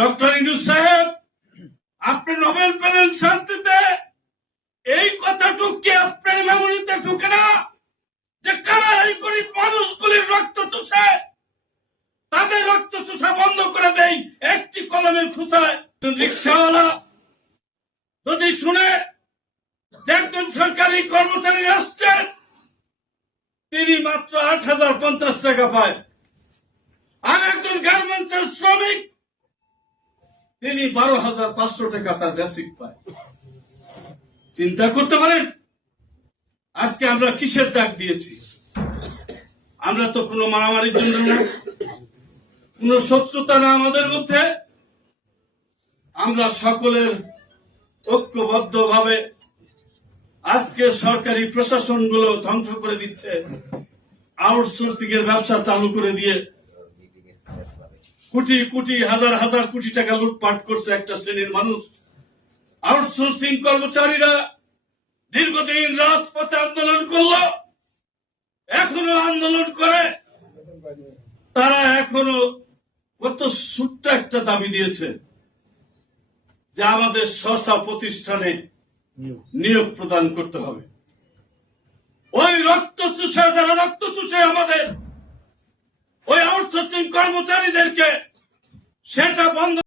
Doctor Yunus সাহেব, আপনি Nobel পেলেন শান্তিতে, এই কথাটুকু কি আপনার মেমোরিতে ঢুকে না যে কারা এই গরিব মানুষগুলির রক্ত চুষে? তাদের রক্ত চুষা বন্ধ করে দেই একটি কলমের খুঁচায়। রিক্সাওয়ালা যদি শুনে যে একজন সরকারি কর্মচারী আসছেন, তিনি মাত্র ৮,০৫০ টাকা পায়, আর একজন গার্মেন্টসের শ্রমিক তিনি ১২,৫০০ টাকা তার বেসিক পায়। চিন্তা করতে পারেন আজকে আমরা কিসের ডাক দিয়েছি? আমরা তো কোনো মারামারির জন্য না, কোন শত্রুতা না আমাদের মধ্যে। আমরা সকলের ঐক্যবদ্ধ ভাবে আজকে সরকারি প্রশাসনগুলো ধ্বংস করে দিচ্ছে, আউটসোর্সিং এর ব্যবসা চালু করে দিয়ে কোটি কোটি হাজার হাজার কোটি টাকা লুটপাট করছে একটা শ্রেণীর মানুষ। আউটসোর্সিং কর্মচারীরা দীর্ঘদিন রাজপথে আন্দোলন করলো, এখনো আন্দোলন করে। তারা এখনো কত ছোট্ট একটা দাবি দিয়েছে যে আমাদের স্ব প্রতিষ্ঠানে নিয়োগ প্রদান করতে হবে। ওই রক্ত চুষে, যারা রক্ত চুষে আমাদের ওই আউটসোর্সিং কর্মচারীদেরকে, সেটা বন্ধ